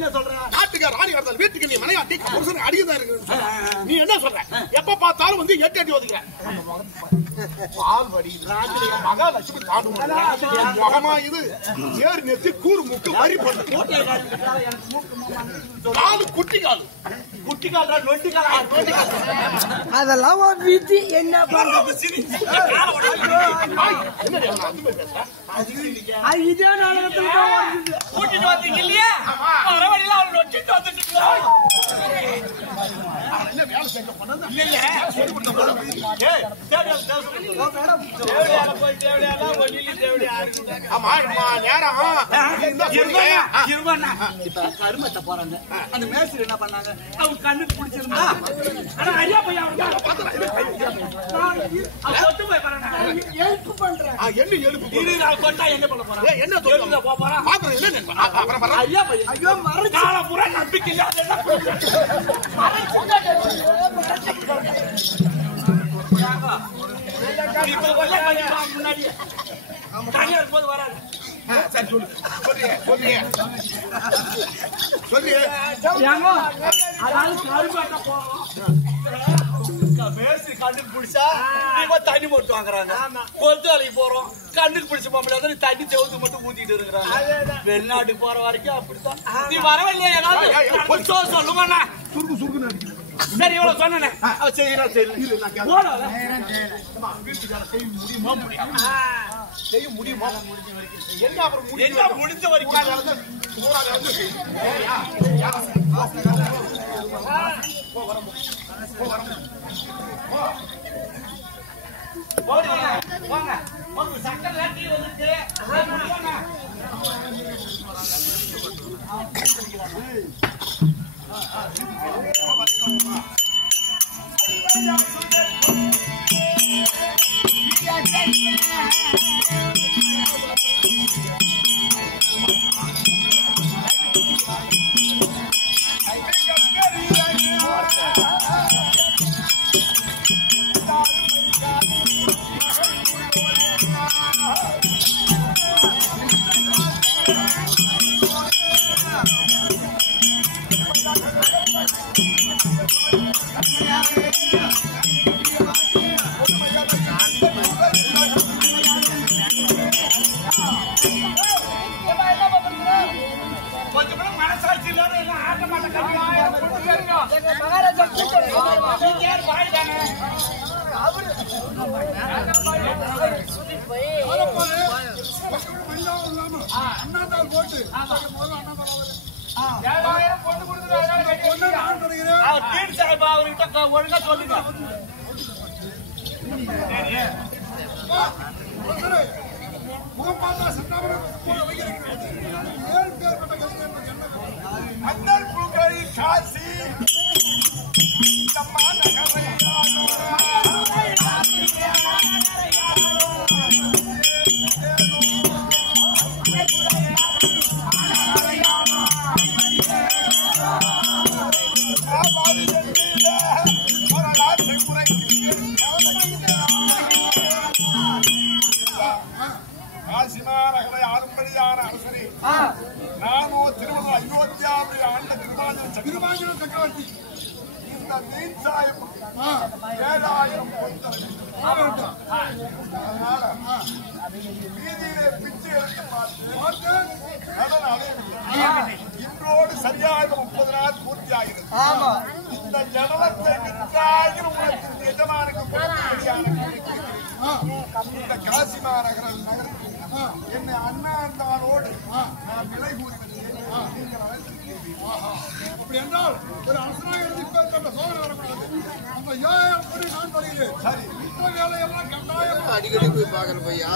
நாட்டுக்கு ராணி கடத்தல் வீட்டுக்கு நீ மனையாட்டி புருஷன் அடிக்கதான் இருக்கு. நீ என்ன சொல்ற? எப்ப பார்த்தாலும் வந்து எட்டி ஒதுக்குற. பால்வடி மகாலட்சுமி தாண்டு இது ஏறு நெத்தி கூறு முக்கு வரி பண்ணு காலு குட்டி காலு குட்டி கால் நொட்டி கால் அதெல்லாம் விதி என்ன பண்றது? இதே நாடகத்துல கூட்டிட்டு வந்தீங்க இல்லையா? வரவழியில அவள் நொட்டிட்டு வந்துட்டு வேலை செஞ்ச பண்ணது கருமத்தை போறாங்க. அந்த மேஸ்திரி என்ன பண்ணாங்க? அவங்க கண்ணுக்கு பிடிச்சிருந்தா ஐயா போய் எழுப்பு பண்றேன். என்ன பண்ண போறாங்க? என்ன போறான்? ஐயா போய் ஐயோ மர புற நம்பிக்கை முன்னாடி தனியார் போது வராது. கண்ணுக்கு பிடிச்சா தண்ணி மட்டும் வாங்குறாங்க. கொளுத்து வேலைக்கு போறோம், கண்ணுக்கு பிடிச்ச போக தண்ணி செவத்து மட்டும் ஊத்திட்டு இருக்கிறாங்க. வெளிநாட்டுக்கு போற வரைக்கும் அப்படித்தான். நீ வரவில்லையா? ஏதாவது சொல்லுங்க. சுருக்கு சுருக்கு சரி எவ்வளவு சொன்னேன். செய்ய முடியுமா? என்ன அப்புறம் முடிஞ்ச வரைக்கும் ஒழுங்கா சொல்லுங்க. முகம் பார்த்தா அண்ணல் புகழ் காசி காசிமாநகரை ஆளும்படியான அரசரே, நானோ திருமணம் 50ஆவது ஆண்டு திருமாஞ்சன சக்கரவர்த்தி இந்த மீன் சாயம் 7000 அதனால வீதியிலே பிச்சு எடுத்து பார்த்தேன். இன்றோடு சரியாக 30 நாள் பூர்த்தி ஆகிறது. இந்த ஜனலத்தை விற்றாயில் உங்களுக்கு எஜமானுக்கு இந்த காசிமாநகர நகரத்தில் என்னை அண்ணாண்டானோடு நான் விலை கூறுகிறேன். அப்படி என்றால் ஒரு அரசனாக இருந்து சோதனை வரக்கூடாது. அந்த ஏன் நான் வருகிறேன். சரி, இந்த வேலையெல்லாம் கட்டாயம் அடிக்கடி போய் பார்க்கற பையா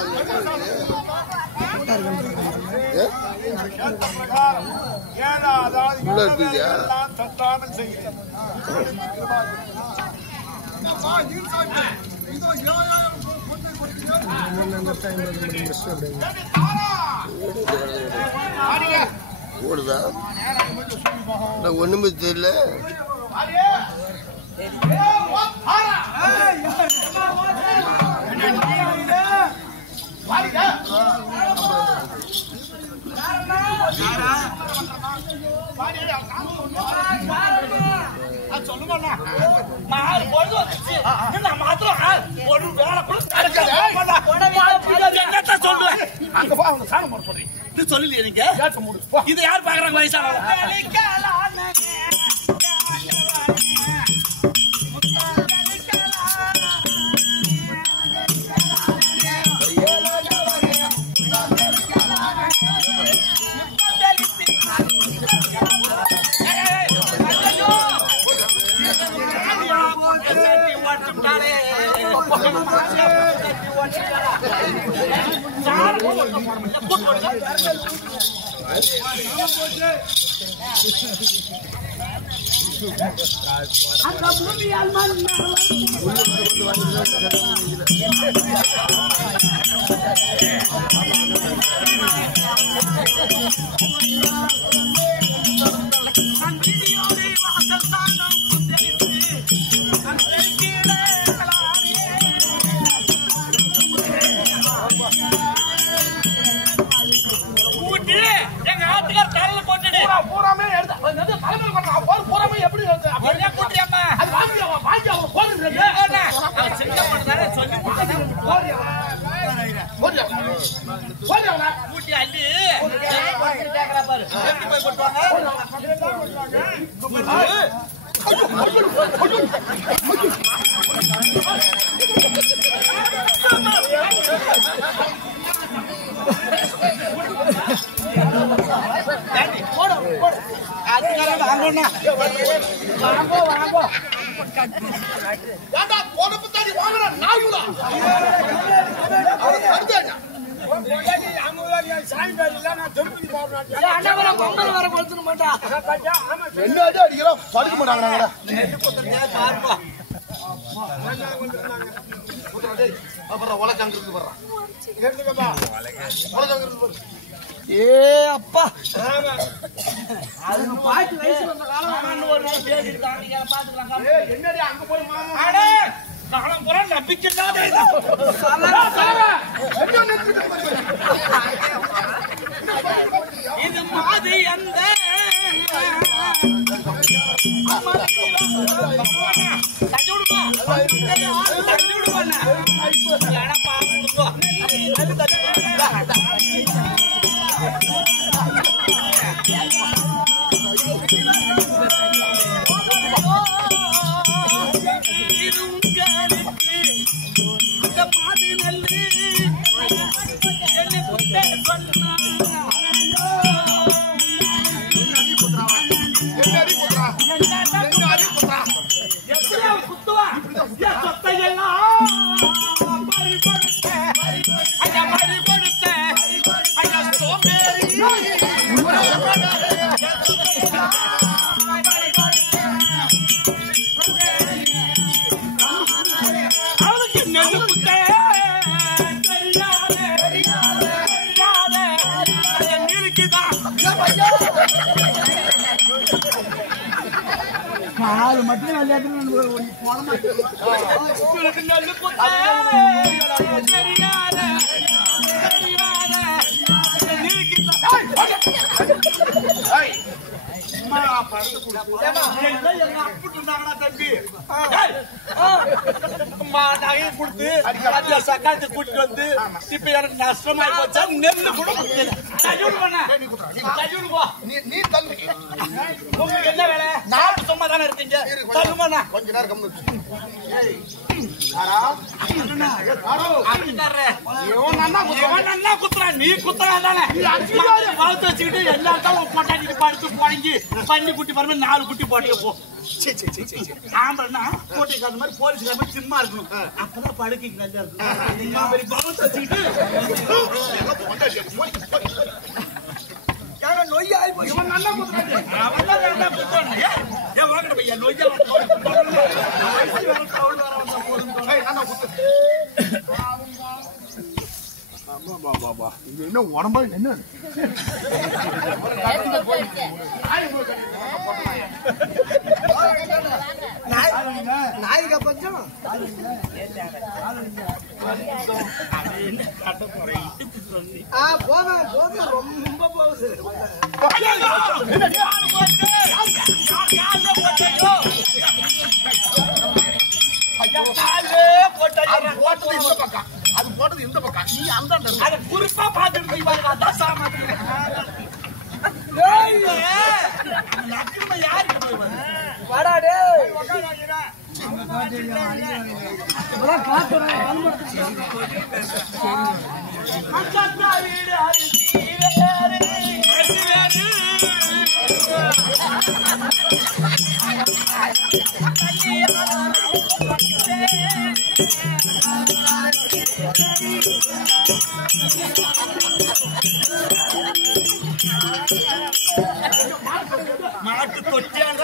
பிரகாரம் ஏழாவது தட்டாமல் செய்கிறேன். ஓடுதா ஒண்ணுமே தெரியல. சொல்லுங்க நான் பொழுது வந்துச்சு நான் மாத்திரம் ஒரு வேலை கூட என்னத்த சொல்லுவேன் அங்க போ அவங்க சாணம் போட சொல்றீங்க இது சொல்லலையே நீங்க இது யார் பாக்குறாங்க வயசானவங்க அந்த பூமியால் பூராமே எடுத்து பூராமே எப்படி அடிக்கிறோம் படுக்க மாட்டாங்க ஏ அப்பா பாட்டு வயசு வந்த காலம் ஒரு நாள் பேசி இருக்காங்க பாத்துக்கலாம் என்னடி அங்க போய் காலம் பூரா நம்பிக்கை இது மாதிரி அந்த அது மட்டும் சக்காத்து கூட்டிட்டு வந்து இப்ப எனக்கு நஷ்டமாயி போச்சா நெல்லு கூட நீ தள்ளு உங்களுக்கு என்ன வேலை நான் சும்மா தானே இருக்கீங்க தள்ளுமாண்ணா கொஞ்ச நேரம் கம்மி நீ குத்துறா தானே வளர்த்து வச்சுக்கிட்டு எல்லாத்தையும் கொண்டாடிட்டு படுத்து போடங்கி பண்ணி குட்டி பாருங்க 4 குட்டி போட்டு போ ஆம்பளை கோட்டைக்கார மாதிரி போலீஸ்கார மாதிரி சும்மா இருக்கணும் அப்பதான் படுக்கைக்கு நல்லா இருக்கும் வளர்த்து வச்சுக்கிட்டு நொய்யா நல்லா குத்துறாங்க ஏன் வாங்கட பையா நொய்யா என்ன உடம்பா என்ன நாய்க்கா பஞ்சம் சொல்லி போதும் போதும் ரொம்ப போகுது அது போட்டது இந்த பக்கம் நீ அந்த அதை குறிப்பா பாத்துட்டு யாருக்கு வாடாடே மாட்டு தொட்டியான்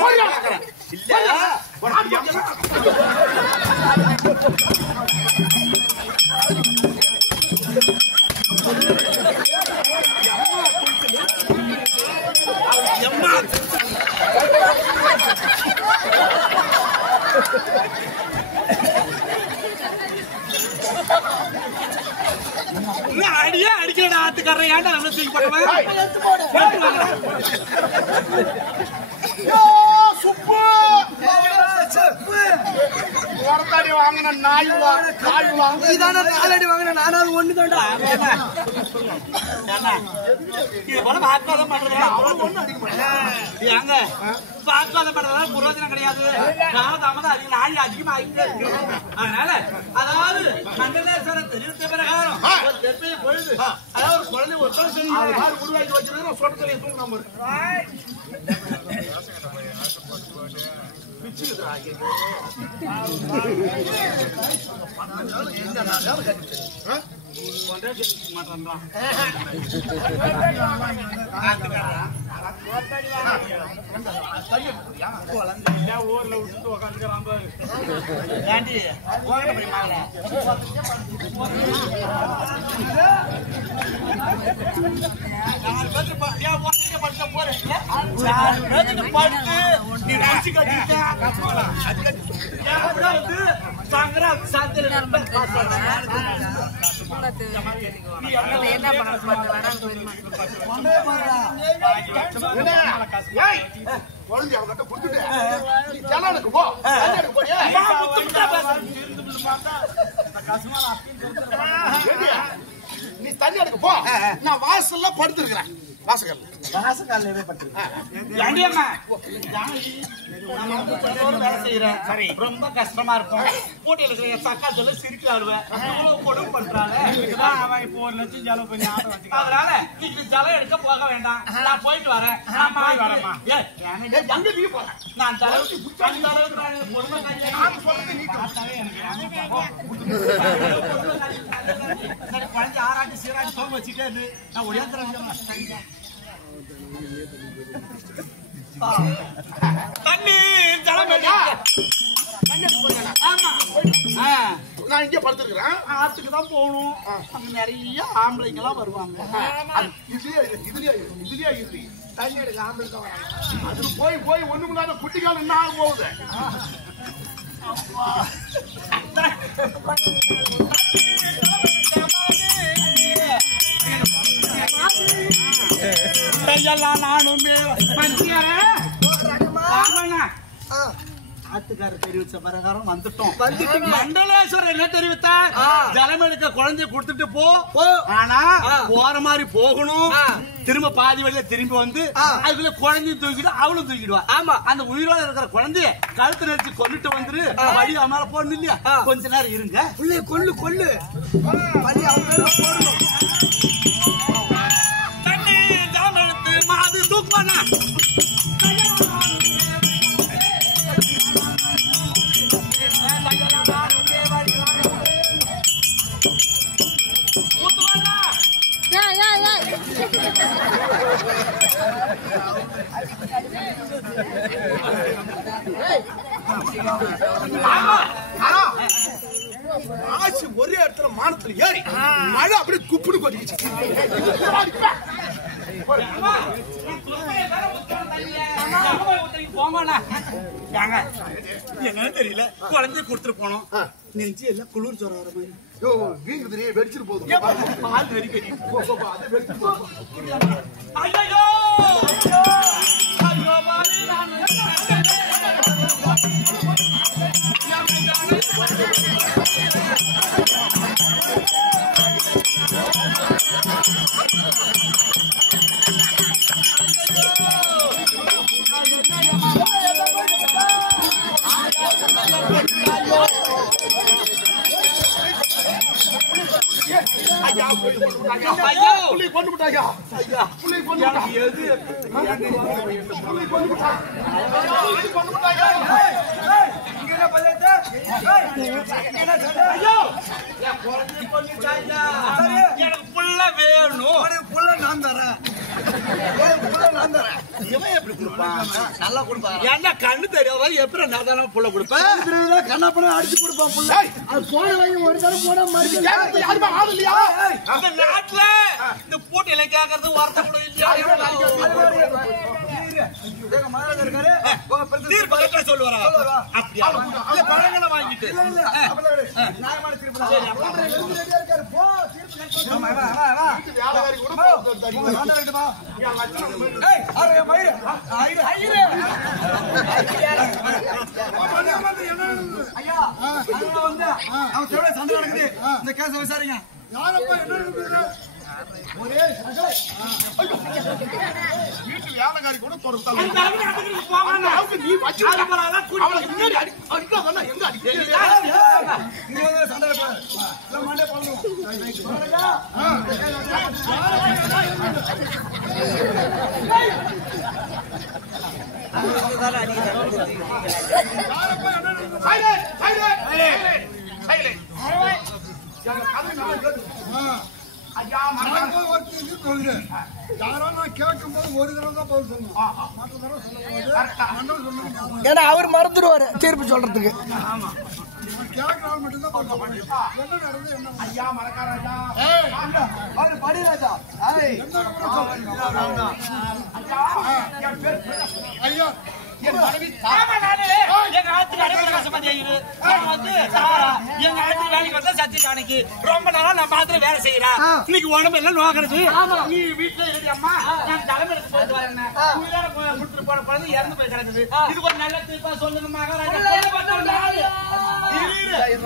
இல்ல அடியே அடிக்கடா ஆத்துக்காரன் ஏன்டா நம்ம தூக்கி போடுவேன் வாங்கின நாய் இதான நாலடி வாங்கின நானாவது ஒண்ணு தான்டா இது போல வாக்குவாதம் பண்றதுல அவ்வளவு ஒண்ணு அடிக்க மாட்டேன் ஏங்க வாக்குவாதம் பண்றதுல புரோஜனம் கிடையாது காலதாமதம் அதிக நாய் அதிகமா ஆகிட்டே இருக்கு அதனால அதாவது மண்டலேஸ்வரர் தெரிவித்த பிரகாரம் ஒரு தெப்பையை பொழுது அதாவது ஒரு குழந்தை ஒரு தொழில் சொல்லி உருவாக்கி வச்சிருக்கோம் சொட்ட தொழில் தூங்க நம்ம ஊர்ல விட்டு உக்காந்துக்கிறான் என்ன பண்ண குழந்தை அவங்கிட்ட கொடுத்துட்டு நீ ஜலானுக்கு போ நீ தண்ணி எடுக்க போ நான் வாசல்ல படுத்திருக்கிறேன் வாசகல்ல வேலை செய்யறேன் சரி ரொம்ப கஷ்டமா இருக்கும் போட்டியில இருக்கிற சக்கா சொல்ல சிரிக்க ஆடுவேன் கொடுமை பண்றாங்க அவன் இப்போ 1 லட்சம் செலவு பண்ணி ஆட வச்சு அதனால நீங்க ஜலம் எடுக்க போக வேண்டாம் நான் போயிட்டு வரேன் வரேம்மா எங்க நீ போற நான் அந்த அளவுக்கு பொறுமை குழந்தை ஆராய்ச்சி சீராட்டி தோங்க வச்சுட்டே இருந்து நான் ஒடியாந்துறேன் தண்ணி ஜலம் ஆமா நான் இங்கே படுத்திருக்கிறேன் ஆத்துக்கு தான் போகணும் அங்க நிறைய ஆம்பளைங்க எல்லாம் வருவாங்க இதுலயே இருக்கு தண்ணி எடுக்க ஆம்பளை தான் வராங்க அதுல போய் ஒண்ணும் இல்லாத குட்டிக்கால என்ன ஆக போகுது நானுமே ஆத்துக்காரர் தெரிவிச்ச பிரகாரம் வந்துட்டோம் மண்டலேஸ்வரர் என்ன தெரிவித்தார் ஜலம் எடுக்க குழந்தைய கொடுத்துட்டு போ ஆனா போற மாதிரி போகணும் திரும்ப பாதி வழியில திரும்பி வந்து அதுக்குள்ள குழந்தையும் தூக்கிட்டு அவளும் தூக்கிடுவா ஆமா அந்த உயிரோட இருக்கிற குழந்தைய கழுத்து நெரிச்சு கொண்டுட்டு வந்துரு வழி அவனால போடணும் இல்லையா கொஞ்ச நேரம் இருங்க கொள்ளு கொள்ளு வழி அவங்க போடணும் தண்ணி ஜலம் எடுத்து மாது தூக்குவானா ஆச்சு ஒரே இடத்துல மானத்துல ஏறி மழை அப்படியே குப்புடு கொட்டிக்கிச்சு என்னன்னு தெரியல குழந்தைய கொடுத்துட்டு போனோம் நெஞ்சு எல்லாம் குளிர் ஜுரம் வர மாதிரி வீங்குதுரி வெடிச்சிட்டு போகுது பால் நெருக்கடி ஐயோ ஐயோ பாலி நான் ஐயா புள்ளி கொண்டு விட்டாயா ஐயா புள்ளி கொண்டு விட்டா எது புள்ளி கொண்டு விட்டா கொண்டு விட்டாயா இங்க என்ன பண்ணல என்ன சொல்ற ஐயோ நான் குறஞ்சி கொண்டு விட்டாயா எனக்கு புள்ள வேணும் எனக்கு புள்ள நான் தரேன் இவன் எப்படி கொடுப்பான் நல்லா கொடுப்பான் என்ன கண்ணு தெரியாதா எப்படி நான் புள்ள கொடுப்பேன் கண்ணாப்பணம் அடிச்சு கொடுப்பான் புள்ள அது போன வாங்கி ஒரு தடவை போட மாதிரி ஆள் இல்லையா அந்த நாட்டுல இந்த போட்டியில கேக்குறது வார்த்தை கூட இல்லையா தீர்ப்பு கரெக்டா சொல்லுவாரா அப்படியா இல்ல பழங்களை வாங்கிட்டு இந்த கேச விசாரிங்க யாரப்பா என்ன நடக்குது ஒரே வீட்டு வேலைக்காரி கூட பொறுத்தாங்க நீ வச்சு முன்னாடி அடிக்க எங்க அடிக்க சண்டை மண்டே ஏன்னா அவர் மறந்துடுவாரு தீர்ப்பு சொல்றதுக்கு ஐயா எங்க ஆத்துல வேலைக்கு வந்தா சத்திய காணிக்கு ரொம்ப நாளா நம்ம ஆத்துல வேலை செய்யறா இன்னைக்கு உடம்பு எல்லாம் நோக்கிறது நீ வீட்டுல இருக்கு அம்மா நான் தலைமைக்கு போயிட்டு வரேன் கொடுத்துட்டு போன குழந்தை இறந்து போய் கிடக்குது இது ஒரு நல்ல தீர்ப்பா சொல்லுங்க மகாராஜா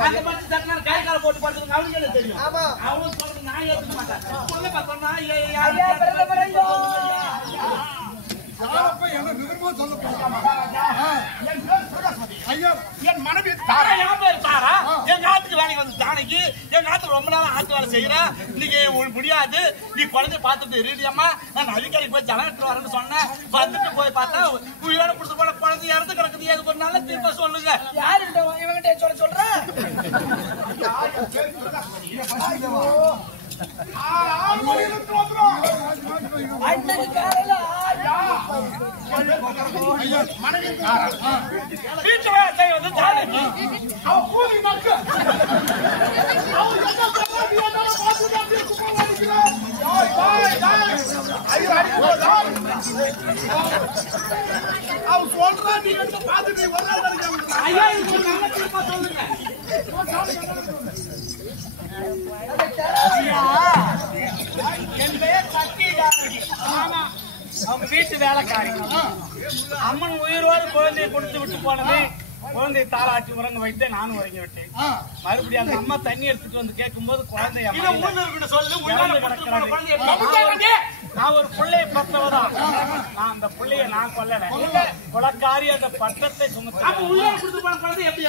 அந்த மாதிரி சட்டனால கை கால போட்டு படுத்துருங்க அவனுக்கு தெரியும் அவங்க சொல்றது நான் ஏத்துக்க மாட்டேன் சொல்ல பார்த்தோம்னா என்ன விவரமா சொல்ல என் மனைவி தாரா எங்க ஆத்துக்கு வேலைக்கு வந்து தானைக்கு எங்க ஆத்துக்கு ரொம்ப நாள் ஆத்து வேலை செய்யற இன்னைக்கு முடியாது நீ குழந்தைய பார்த்துட்டு ரீடியம்மா நான் அதிகாரிக்கு போய் ஜனம் எடுத்து வரேன்னு சொன்னேன் வந்துட்டு போய் பார்த்தா உயிரோட கொடுத்து போன குழந்தை இறந்து கிடக்குது அதுக்கு ஒரு நல்ல தீர்ப்பா சொல்லுங்க யாருக்கிட்ட இவங்கிட்ட சொல்றேன் வீட்டு வேலை வந்து தானைக்கு அவன் கூலி மக்கள் அவன் சொல்றான் நீ வந்து பார்த்துட்டு ஐயா இது நல்ல தீர்ப்பா சொல்லுங்க என் பெயர் சக்தி ஜானகி ஆமா அவங்க வீட்டு வேலைக்காரி அம்மன் உயிரோடு குழந்தையை கொடுத்து விட்டு போனது குழந்தையை தாளாட்டி உறங்க வைத்து நானும் உறங்கி விட்டேன் மறுபடியும் அந்த அம்மா தண்ணி எடுத்துட்டு வந்து கேட்கும் போது குழந்தை நான் ஒரு பிள்ளையை பத்தவதான் நான் அந்த பிள்ளைய நான் கொல்லல கொலக்காரி அந்த பட்டத்தை சுமத்து உயிரோடு கொடுத்து போன குழந்தை எப்படி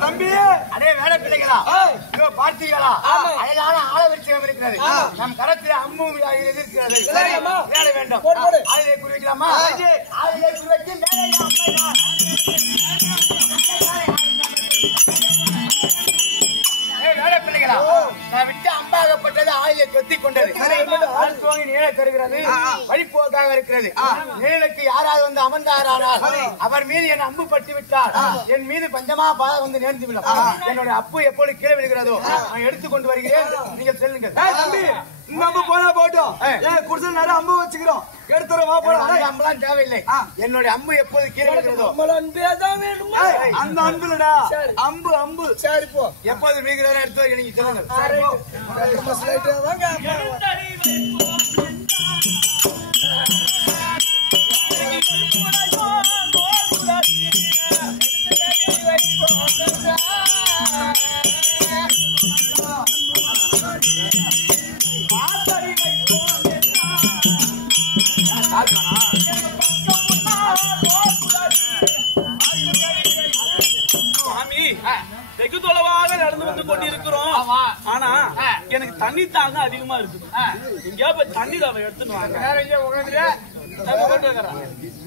தம்பி அதே வேலை பிள்ளைங்களா பார்த்தீங்களா அழகான ஆளவிருச்சம் இருக்கிறது நம் கரத்தில் அம்மு இருக்கிறது வேலை வேண்டும் ஆளிலை குறி வைக்கலாமா ஆளிலை குறி வச்சு வேலை பிள்ளைங்களா நான் விட்டு அம்பாவை கொத்திக் கொண்டது. அடுத்தவங்க நிழலை தருகிறது, வழிபோக்காக இருக்கிறது. நிழலுக்கு யாராவது வந்து அமர்ந்தாரானால் அவர் மீது என் அம்பு பட்டு விட்டார், என் மீது பஞ்சமா பாதம் வந்து நேர்ந்து விடும். என்னுடைய அப்பு எப்பொழுது கீழே விழுகிறதோ நான் எடுத்துக்கொண்டு வருகிறேன், நீங்கள் செல்லுங்கள். நம்ம போனா போட்டோம், குடிசல் நேரம் அம்பு வச்சுக்கிறோம், எடுத்துறோம் அம்பெல்லாம் தேவையில்லை. என்னுடைய அம்பு எப்போது கீழே விழுகிறதோ அந்த அம்புலடா, அம்பு அம்பு சரி போ, எப்போது விழுகிறதோ எடுத்து நீங்க சொல்லுங்கள். வெகு தொலைவாக நடந்து வந்து கொண்டிருக்கிறோம். ஆனா எனக்கு தண்ணி தாங்க அதிகமா இருக்கு. எங்கேயா போய் தண்ணி தவை எடுத்துன்னு வாங்க.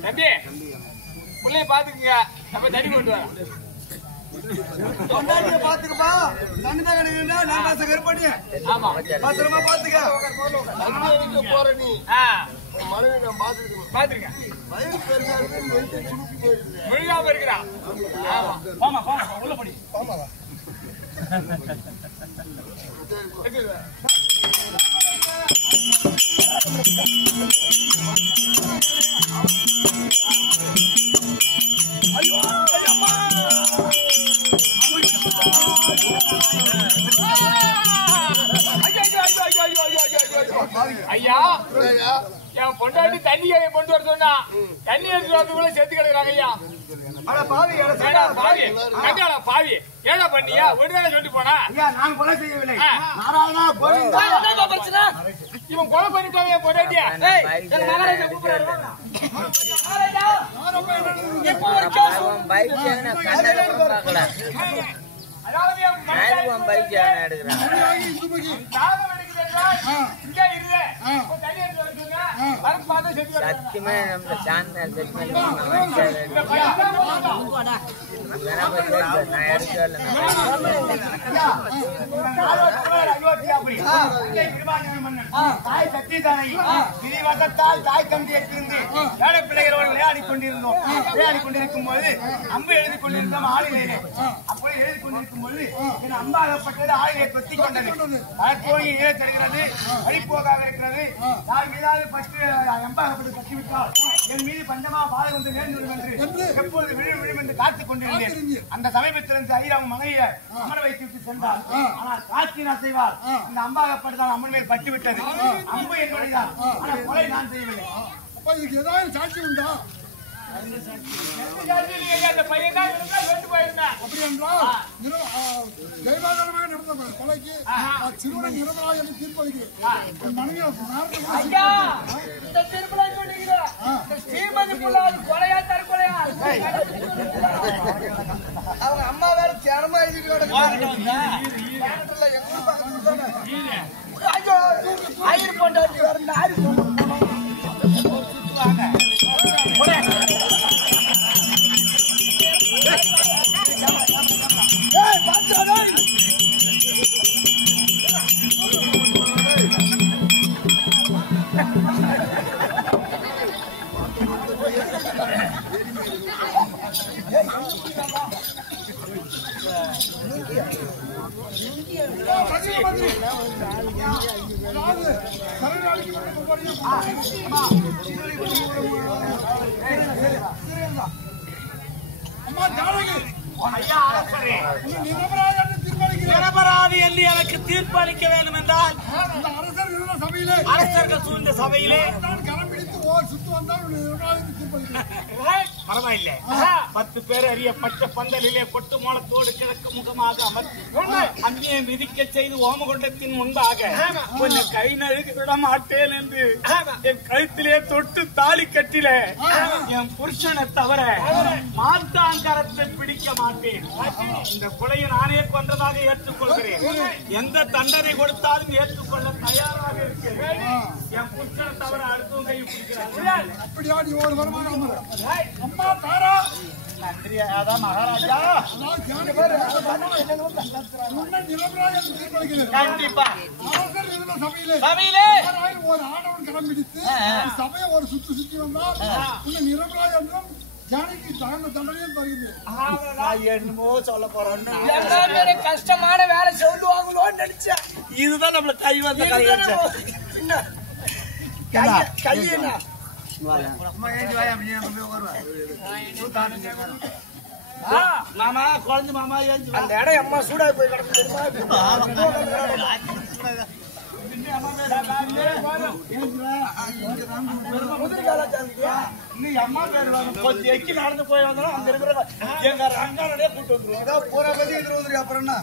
தம்பி பிள்ளைய பாத்துக்கங்க, அப்ப தண்ணி கொண்டு வர பாத்துக்கப்பா. தண்ணி தான் கிடைக்குதுன்னா நான் கருப்பண்ணி. ஆமா பத்திரமா பாத்துக்க. போற நீ மனைவி நான் பாத்துருக்கேன். முழுகாம இருக்கிறா. ஆமா போமா உள்ள படி. ஐயா என் பொண்டாட்டி தண்ணியை கொண்டு வர சொன்னா தண்ணி எடுத்து வரதுக்குள்ள செத்து கிடக்குறாங்க ஐயா. பாவி பாவி ஏடா பண்ணியா விடுதலை சொல்லிட்டு போனா நான் கொலை செய்யவில்லை. நாராயணா கோவிந்தா. இவன் கொலை பண்ணிட்டாங்க பொண்டாட்டியா. சத்தியமே நம்ம சாந்த தாய் சக்தி தானை விதிவசத்தால் தாய் கம்பியிலிருந்து ஏழை பிள்ளைகளோடு விளையாடிக் கொண்டிருந்தோம். விளையாடிக் கொண்டிருக்கும் போது அம்பு எழுதி கொண்டிருந்தோம் ஆளிலே. அப்படி எழுதி கொண்டிருக்கும் போது என் அம்பாகப்பட்டது ஆளிலே கொத்தி கொண்டது. போய் ஏழை தருகிறது, வழிபோக்காக இருக்கிறது. தாய் மீதாவது பட்டு அம்பாகப்பட்டு கட்டிவிட்டால் என் மீது பஞ்சமா பாதை வந்து நேர்ந்துவிடும் என்று எப்பொழுது விழும் என்று காத்துக் கொண்டிருந்தேன். அந்த சமீபத்திலிருந்து ஐயாவும் மனைவியை அமர வைத்து விட்டு சென்றார். ஆனால் காட்சி நான் செய்வார். இந்த அம்பாகப்பட்டுதான் அம்மன் மேல் பட்டுவிட்டது. அம்பு என்னுடையதான், ஆனால் கொலை நான் செய்யவில்லை. அப்ப இதுக்கு ஏதாவது சாட்சி உண்டா? அந்த பையன் தான் வெட்டு போயிருந்தேன். அப்படி என்றால் ஜெயபாதனமாக நடந்த கொலைக்கு சிறுவனை நிரந்தரமாக என்று தீர்ப்பளிக்கு என் மனைவி ஐயா இந்த திருப்பலா சொல்லுகிற ஸ்ரீமதி புள்ளாது கொலையா தற்கொலையா? அவங்க அம்மா வேற திறமா எழுதிட்டு ஐயோ ஐயர் பொண்டாட்டி வேற நாரி நிரபராதி என்று எனக்கு தீர்ப்பளிக்க வேண்டும் என்றால் அரசர்கள் சூழ்ந்த சபையிலே கரம் பிடித்து சுத்து வந்தால் பரவாயில்லை. 10 பேர் அறியப்பட்ட பந்தலிலே கொட்டு மோளத்தோடு கிழக்கு முகமாக அமர்த்தி அந்நியை மிதிக்க செய்து ஓமகுண்டத்தின் முன்பாக கொஞ்சம் கை நழுக விட மாட்டேன் என்று என் கழுத்திலே தொட்டு தாலி கட்டில என் புருஷனை தவிர மாத்தாங்கரத்தை பிடிக்க மாட்டேன். இந்த கொலையை நானே கொன்றதாக ஏற்றுக்கொள்கிறேன். எந்த தண்டனை கொடுத்தாலும் ஏற்றுக்கொள்ள தயாராக இருக்கிறேன். என் புருஷனை தவிர அடுத்தவங்க கை பிடிக்கிறார். அப்படியா நீ ஒரு வருமான அம்மா தாரா நன்றியாதான் மகாராஜா. நிரந்தரமாக தீர்ப்பளிக்கிறது. கண்டிப்பா அரசர் நடந்த சபையிலே யாராயும் ஒரு ஆடவன் கடம் பிடித்து சபையை ஒரு சுத்தி வந்தால் இன்னும் நிரபராய் என்றும் ஜானகி தகுந்த தண்டனையும் தருகிறது. என்னமோ சொல்ல போறேன்னு கஷ்டமான வேலை சொல்லுவாங்களோன்னு நினைச்சேன். இதுதான் நம்மள கை வந்த கையில மாமா குழந்தை மாமா அந்த இடம் அம்மா சூடா போய் கிடக்கு. அம்மா பேர் கொஞ்சம் எக்கி நடந்து போய் வந்தாலும் அங்க இருக்கிற எங்க ரங்கானே கூட்டு வந்துருவோம். பூரா பதி எதிர்த்து அப்புறம் என்ன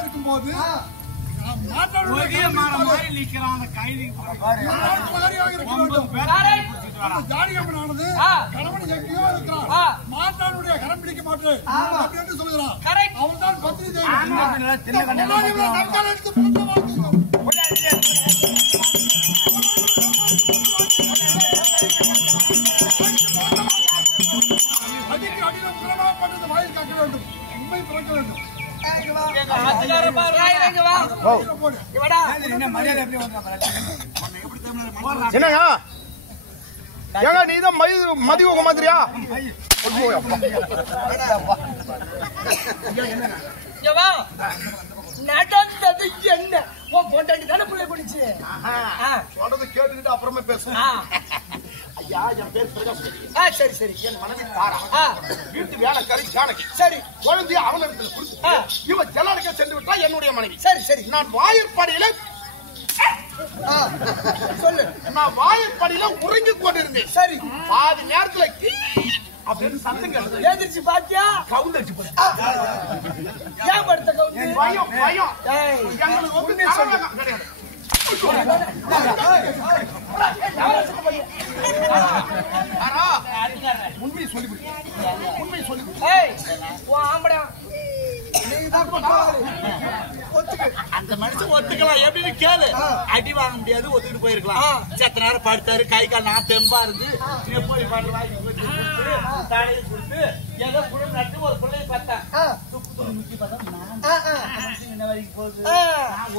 இருக்கும்போது ஜானகம்மனானது கணவன் எங்கேயோ இருக்கிறான், மாற்றானுடைய கரம் பிடிக்க மாட்டேன் அப்படின்னு சொல்லுகிறான். அவன் தான் பத்திரி அதுக்கு அடியில் உத்தரவாதப்பட்டது வாயில் காக்க வேண்டும், உண்மை பிறக்க வேண்டும். என்னங்க ஏங்க நீதான் மதி உங்க மாதிரியா நடந்தது என்ன? பொண்டாட்டி தானே பிள்ளை குடிச்சு சொல்றது கேட்டுக்கிட்டு அப்புறமே பேசுறேன். ஐயா என் பேர் பிரகாஷ். சரி சரி. என் மனைவி தாரா. வீட்டு வேலைக்காரி ஜானகி. சரி. குழந்தைய அவனிடத்தில் கொடுத்து இவன் ஜலாலுக்கு சென்று விட்டா என்னுடைய மனைவி. சரி சரி. நான் வாயிற்படியில சொல்லு. நான் வாயிற்படியில உறங்கிக் கொண்டிருந்தேன். சரி. பாதி நேரத்துல அப்படின்னு சத்தம் கேட்டது. எதிர்ச்சி பாத்தியா? கவுண்ட் அடிச்சு போச்சு. ஏன் படுத்த கவுண்ட்? பயம் பயம். எங்களுக்கு வந்து கிடையாது. உண்மையை சொல்லி உண்மையை சொல்லி அந்த மனுஷன் ஒத்துக்கலாம் எப்படின்னு கேளு. அடி வாங்க முடியாது, ஒத்துக்கிட்டு போயிருக்கலாம். செத்த நேரம் படுத்தாரு, கை கால் நான் தெம்பா இருந்து போய் தலையை கொடுத்து ஏதோ குழு நட்டு ஒரு பிள்ளைய பார்த்தேன். முக்கி பார்த்தா என்ன வரைக்கும் போகுது.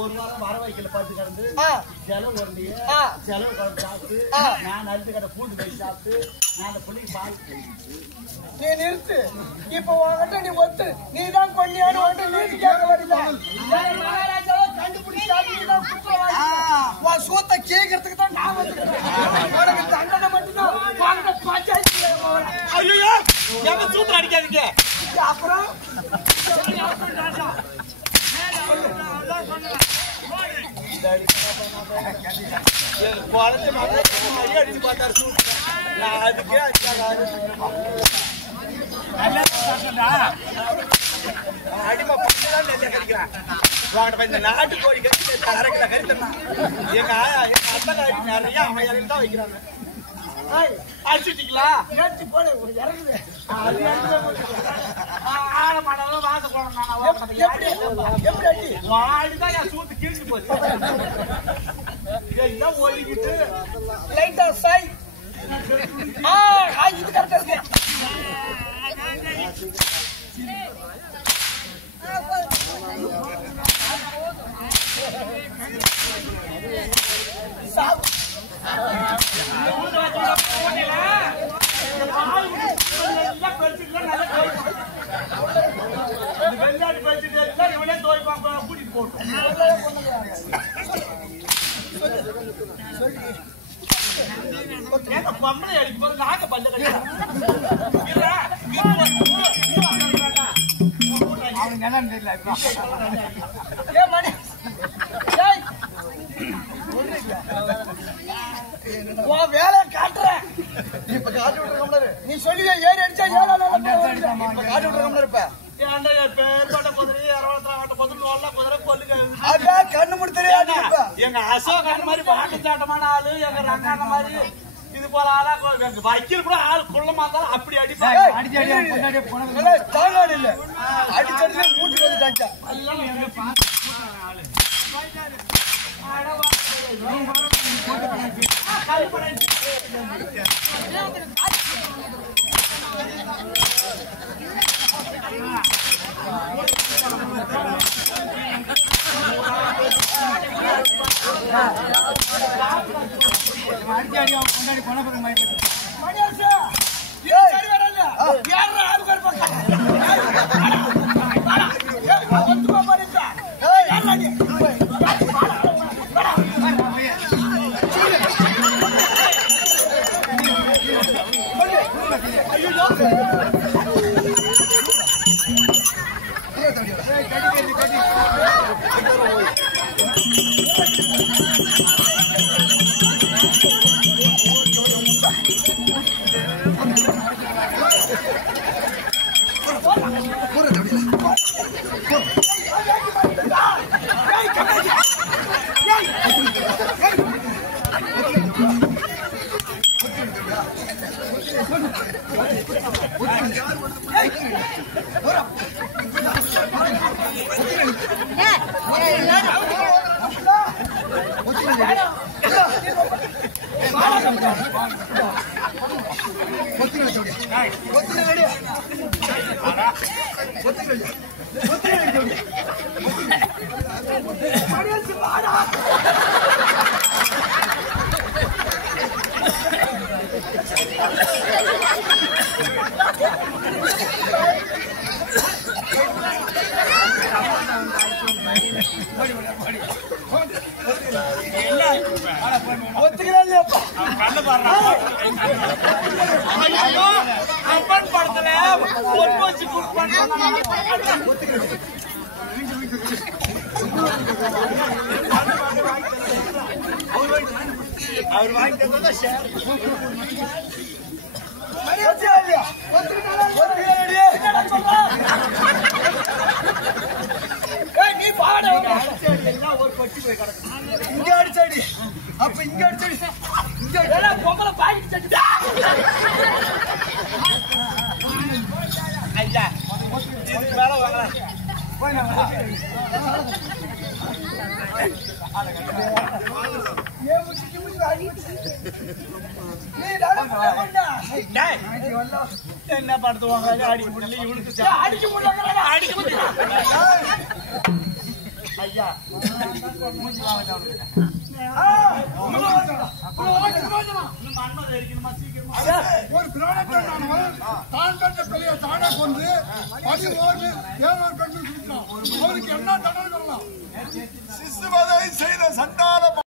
ஒரு வாரம் வர வைக்கல பார்த்து கிடந்து செலவு வரலையே. செலவு குழம்பு சாப்பிட்டு நான் அரிசி கடை பூண்டு போய் சாப்பிட்டு நான் அந்த பிள்ளைக்கு பால். நீ நிறுத்து. இப்ப உங்ககிட்ட நீ ஒத்து நீதான் கொண்டியான்னு நீதி கேட்க வருதா? மகாராஜாவை கண்டுபிடிச்சா சூத்த கேட்கறதுக்கு தான் நான் வந்துருக்கேன். தண்டனை மட்டும்தான் ஐயோ எங்க சூத்திரம் அடிக்காதீங்க. அப்புறம் குழந்தை மாதிரி அடிச்சு பார்த்தாரு. நான் அதுக்கே அடிமை பண்ணதான் நெல்லை கறிக்கிறேன். இந்த நாட்டு கோழி கறி அரைக்கிற கறித்தா எங்க அத்தை காட்டி நிறைய அவன் இறங்கி தான் வைக்கிறாங்க. அடிச்சுட்டீங்களா? ஏற்றி போல இறங்குது. ஆழமானவங்க வாச போனோம். எப்படி அடி வாடிதான் என் சூத்து கிழிச்சு போச்சு. எல்லாம் ஓடிக்கிட்டு லைட்டா சாய். இது கரெக்டா இருக்கு. வெள்ளாடு பேசிட்டு இவனே தோய்ப்பாங்க கூட்டிட்டு போட்டோம். பொம்பளை அடிக்கும் போது நாங்க பல்ல வேலை காட்டுறேன். இப்ப காட்டி விட்டுருக்க நீ சொல்லி ஏறி அடிச்சா காட்டி விட்டுருக்க இப்ப எங்க அசோகன் மாதிரி வாட்டு சாட்டமான ஆளு, எங்க ரங்கான மாதிரி இது போல ஆளா வைக்கல் கூட ஆள் குள்ளமா இருந்தாலும் அப்படி அடிப்பாங்க. அடிச்சு அடி பொண்டாட்டி போனது தாங்காடு இல்ல அடிச்சடிச்சு மூட்டு வந்து தாச்சா அடிச்சு அடி அவன் பொண்டாட்டி போன பிறகு மாதிரி அப்பன் படத்துல பொண்ணு வச்சு அவர் வாங்கி தந்தா நீ பாட ஒரு பட்டி போய் கிடக்கு இங்க அடிச்சடி அப்ப இங்க அடிச்சடி இங்க பொம்பளை பாக்கி சட்டி ஐயா இதுக்கு மேல வாங்கலாம் என்ன படுத்துவாங்க அடிக்க முடியல இவனுக்கு அடிக்க முடியல அடிக்க முடியல ஐயா ஒரு பிராணத்தை தான் கண்ட பிள்ளைய தானே கொண்டு 17 பெண்கள் அவருக்கு என்ன தண்டனை தரலாம்? சிசுவதை செய்த சண்டால